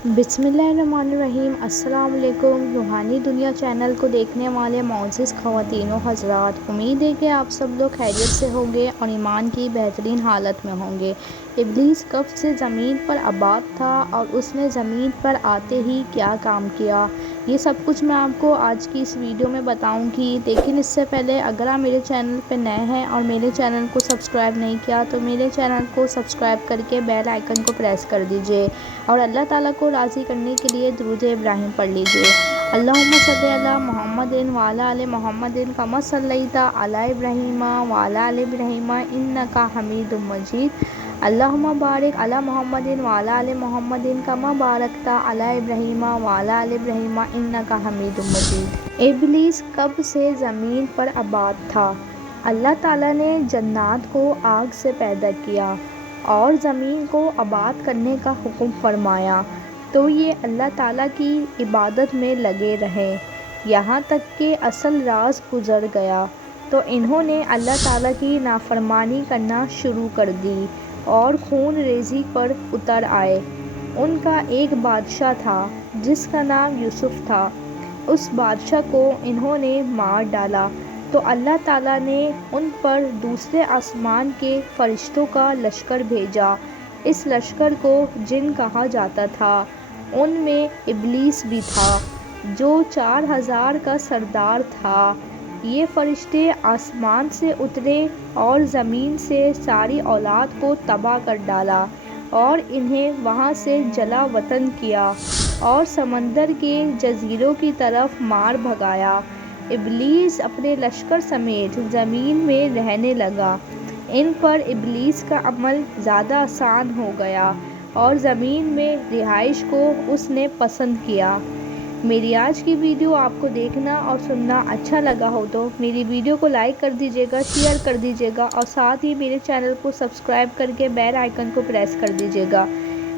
बिस्मिल्लाहिर्रहमानिर्रहीम। अस्सलाम वालेकुम। रूहानी दुनिया चैनल को देखने वाले मोअज़्ज़िज़ ख़वातीन व हज़रात, उम्मीद है कि आप सब लोग खैरियत से होंगे और ईमान की बेहतरीन हालत में होंगे। इब्लीस कब से ज़मीन पर आबाद था और उसने ज़मीन पर आते ही क्या काम किया, ये सब कुछ मैं आपको आज की इस वीडियो में बताऊंगी। लेकिन इससे पहले अगर आप मेरे चैनल पर नए हैं और मेरे चैनल को सब्सक्राइब नहीं किया तो मेरे चैनल को सब्सक्राइब करके बेल आइकन को प्रेस कर दीजिए और अल्लाह ताला को राज़ी करने के लिए दुरूद इब्राहिम पढ़ लीजिए। अल्लाहुम्मा सल्ली अला मुहम्मदिन व अला आलि मुहम्मदिन कमा सल्लैता अला इब्राहीम व अला आलि इब्राहीम इन्नका हमीदुम मजीद। अल्लाहुम्मा बारिक अला मुहम्मदिन व अला आलि मुहम्मदिन कमा बारकता अला इब्राहीम व अला आलि इब्राहीम इन्नका हमीदुम मजीद। इब्लीस कब से ज़मीन पर आबाद था? अल्लाह ताला ने जन्नात को आग से पैदा किया और ज़मीन को आबाद करने का हुक्म फरमाया, तो ये अल्लाह ताला की इबादत में लगे रहे। यहाँ तक कि असल राज गुज़र गया तो इन्होंने अल्लाह ताला की नाफरमानी करना शुरू कर दी और खून रेज़ी पर उतर आए। उनका एक बादशाह था जिसका नाम यूसुफ था। उस बादशाह को इन्होंने मार डाला तो अल्लाह ताला ने उन पर दूसरे आसमान के फरिश्तों का लश्कर भेजा। इस लश्कर को जिन कहा जाता था। उनमें इब्लीस भी था जो 4000 का सरदार था। ये फरिश्ते आसमान से उतरे और ज़मीन से सारी औलाद को तबाह कर डाला और इन्हें वहाँ से जला वतन किया और समंदर के जजीरों की तरफ मार भगाया। इब्लीस अपने लश्कर समेत ज़मीन में रहने लगा। इन पर इब्लीस का अमल ज़्यादा आसान हो गया और ज़मीन में रिहाइश को उसने पसंद किया। मेरी आज की वीडियो आपको देखना और सुनना अच्छा लगा हो तो मेरी वीडियो को लाइक कर दीजिएगा, शेयर कर दीजिएगा और साथ ही मेरे चैनल को सब्सक्राइब करके बेल आइकन को प्रेस कर दीजिएगा।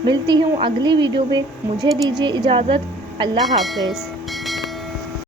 मिलती हूँ अगली वीडियो में। मुझे दीजिए इजाज़त। अल्लाह हाफ़िज़।